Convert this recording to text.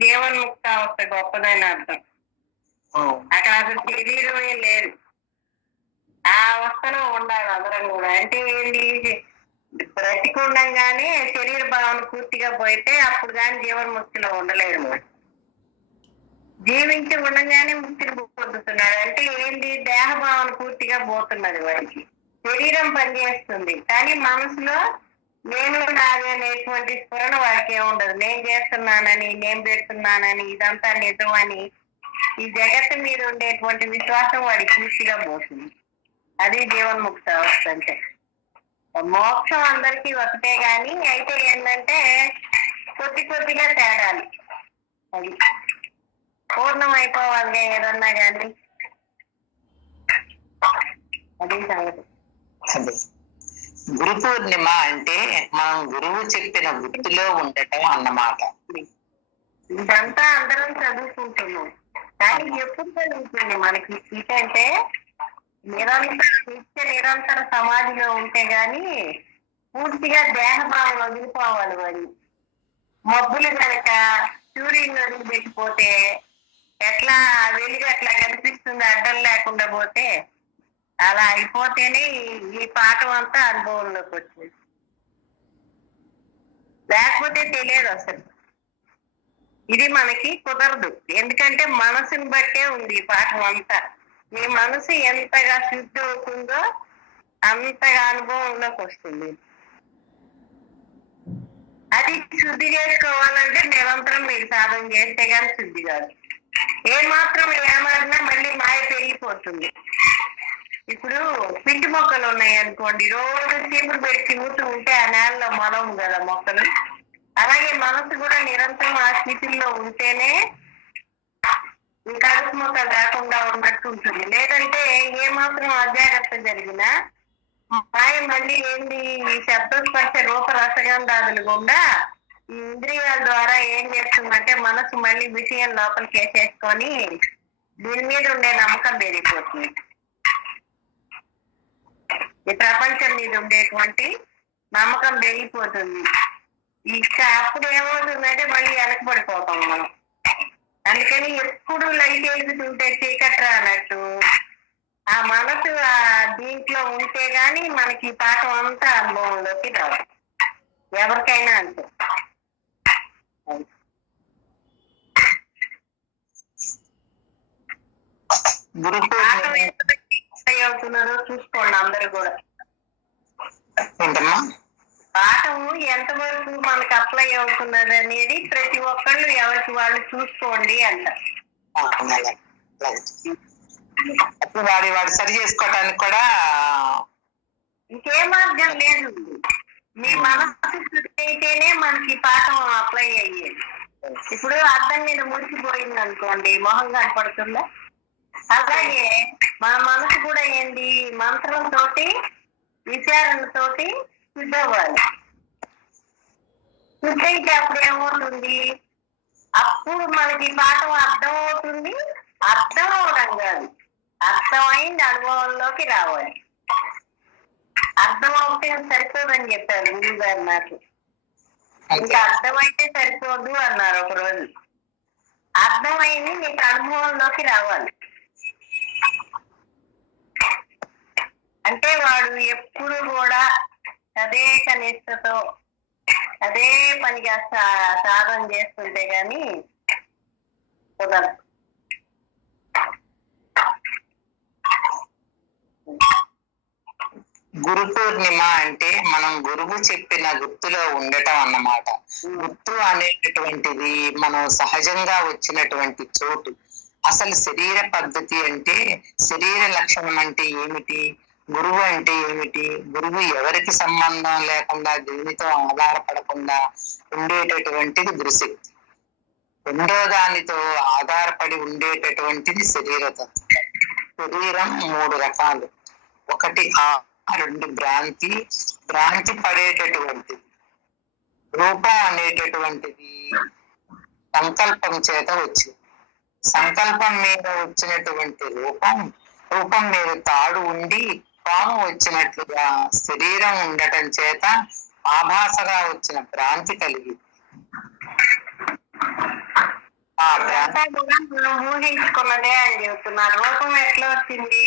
జీవన్ముక్తావస్థ గొప్పదని అర్థం. అక్కడ అసలు శరీరమే లేదు, ఆ అవస్థలో ఉండాలి అందరం కూడా. అంటే ఏంటి, బ్రతికుండగానే శరీర భావన పూర్తిగా పోయితే అప్పుడు కానీ జీవన్ముక్తిలో ఉండలేదు. జీవించి ఉండగానే ముక్తిని పొందుతున్నాడు అంటే ఏంటి, దేహ భావన పూర్తిగా పోతున్నది వాడికి. శరీరం పనిచేస్తుంది కానీ మనసులో నేను నాది అనేటువంటి స్ఫురణ వాడికి ఏముండదు. నేను చేస్తున్నానని, నేను పెడుతున్నానని, ఇదంతా నిజమని ఈ జగత్తు మీద ఉండేటువంటి విశ్వాసం వాడికి పూర్తిగా పోతుంది. అది జీవన్ముక్త అవస్థ అంటే. మోక్షం అందరికీ ఒకటే గాని అయితే ఏంటంటే కొద్ది కొద్దిగా తేడాలి. అది పూర్ణం అయిపోవాలి ఏదన్నా కానీ. అది సంగతి. గురు పూర్ణిమ అంటే మనం గురువు చెప్పిన వృత్తిలో ఉండటం అన్నమాట. ఇదంతా అందరం చదువుకుంటున్నాం కానీ ఎప్పుడు చదువుతుంది మనకి అంటే నిరంతర సమాధిలో ఉంటే గాని పూర్తిగా దేహభావం వదిలిపోవాలి. వాడి మబ్బులు కనుక సూర్యుని వదిలిపెట్టిపోతే ఎట్లా వెలుగు అట్లా కనిపిస్తుంది అడ్డం లేకుండా పోతే, అలా అయిపోతేనే ఈ పాఠం అంతా అనుభవంలోకి వచ్చింది. లేకపోతే తెలియదు అసలు. ఇది మనకి కుదరదు, ఎందుకంటే మనసుని బట్టే ఉంది ఈ పాఠం అంతా. మీ మనసు ఎంతగా శుద్ధి అవుతుందో అంతగా అనుభవంలోకి వస్తుంది. అది శుద్ధి చేసుకోవాలంటే నిరంతరం మీరు సాధన చేస్తే కానీ శుద్ధి కాదు. ఏమాత్రం ఏమాడినా మళ్ళీ మాయ పెరిగిపోతుంది. ఇప్పుడు పిండి మొక్కలు ఉన్నాయి అనుకోండి, రోజు చీపురు పెట్టి చిమ్ముతూ ఉంటే ఆ నేలలో మొలవు కదా మొక్కలు. అలాగే మనసు కూడా నిరంతరం ఆ స్థితిలో ఉంటేనే కడుపు మొక్కలు రాకుండా ఉన్నట్టు ఉంటుంది. లేదంటే ఏమాత్రం అజాగ్రత్త జరిగినా మాయ మళ్ళీ ఏంది, ఈ శబ్దస్పర్శ రూప రసగంధాదులు గుండా ఈ ఇంద్రియాల ద్వారా ఏం చేస్తుందంటే మనసు మళ్ళీ విషయం లోపలికి వేసేసుకొని దీని మీద ఉండే నమ్మకం పెరిగిపోతుంది. ఈ ప్రపంచం మీద ఉండేటువంటి నమ్మకం పెరిగిపోతుంది. ఇక అప్పుడు ఏమవుతుందంటే మళ్ళీ వెనకబడిపోతాం మనం. అందుకని ఎప్పుడు లైట్ వేసుకుంటే చీకట్రా అన్నట్టు ఆ మనసు ఆ దీంట్లో ఉంటే గాని మనకి పాఠం అంతా అనుభవంలోకి రాదు. ఎవరికైనా అంతే. పాఠం ఎంత అవుతున్నారో చూసుకోండి అందరూ కూడా. పాఠము ఎంతవరకు మనకు అప్లై అవుతున్నది అనేది ప్రతి ఒక్కళ్ళు ఎవరికి వాళ్ళు చూసుకోండి అంట. వాడి సరి చేసుకోవటానికి కూడా ఇంకే మార్గం లేదు. మీ మనసు శుద్ధి అయితేనే మనకి పాఠం అప్లై అయ్యేది. ఇప్పుడు అద్దం మీద మురిసిపోయింది అనుకోండి, మొహం కనపడుతుందా? అలాగే మన మనసు కూడా ఏంటి, మంత్రంతో విచారణతోటి శుద్ధవ్వాలి. శుద్ధి అయితే అప్పుడు ఏమవుతుంది, అప్పుడు మనకి పాఠం అర్థం అవుతుంది. అర్థం అవడం కాదు, అర్థమైంది అనుభవంలోకి రావాలి. అర్థం అవుతే సరిపోదని చెప్పారు గురువు గారు నాకు. ఇంకా అర్థమైతే సరిపోదు అన్నారు ఒక రోజు. అర్థమైంది నీకు అనుభవంలోకి రావాలి. అంటే వాడు ఎప్పుడు కూడా అదే కనిష్టతో అదే పనిగా సాధన చేస్తుంటే గాని కుదరదు. గురు పూర్ణిమ అంటే మనం గురువు చెప్పిన గుర్తులో ఉండటం అన్నమాట. గుర్తు అనేటటువంటిది మనం సహజంగా వచ్చినటువంటి చోటు. అసలు శరీర పద్ధతి అంటే, శరీర లక్షణం అంటే ఏమిటి, గురువు అంటే ఏమిటి, గురువు ఎవరికి సంబంధం లేకుండా దేనితో ఆధారపడకుండా ఉండేటటువంటిది గురుశక్తి. రెండో దానితో ఆధారపడి ఉండేటటువంటిది శరీరతత్వం. శరీరం 3 రకాలు. ఒకటి రెండు భ్రాంతి పడేటటువంటిది. రూపం అనేటటువంటిది సంకల్పం చేత వచ్చింది. సంకల్పం మీద వచ్చినటువంటి రూపం మీద తాడు ఉండి పాము వచ్చినట్లుగా శరీరం ఉండటం చేత ఆభాసగా వచ్చిన భ్రాంతి కలిగింది. అంతా కూడా మనం ఊహించుకున్నదే అని చెబుతున్నారు. రూపం ఎట్లా వచ్చింది?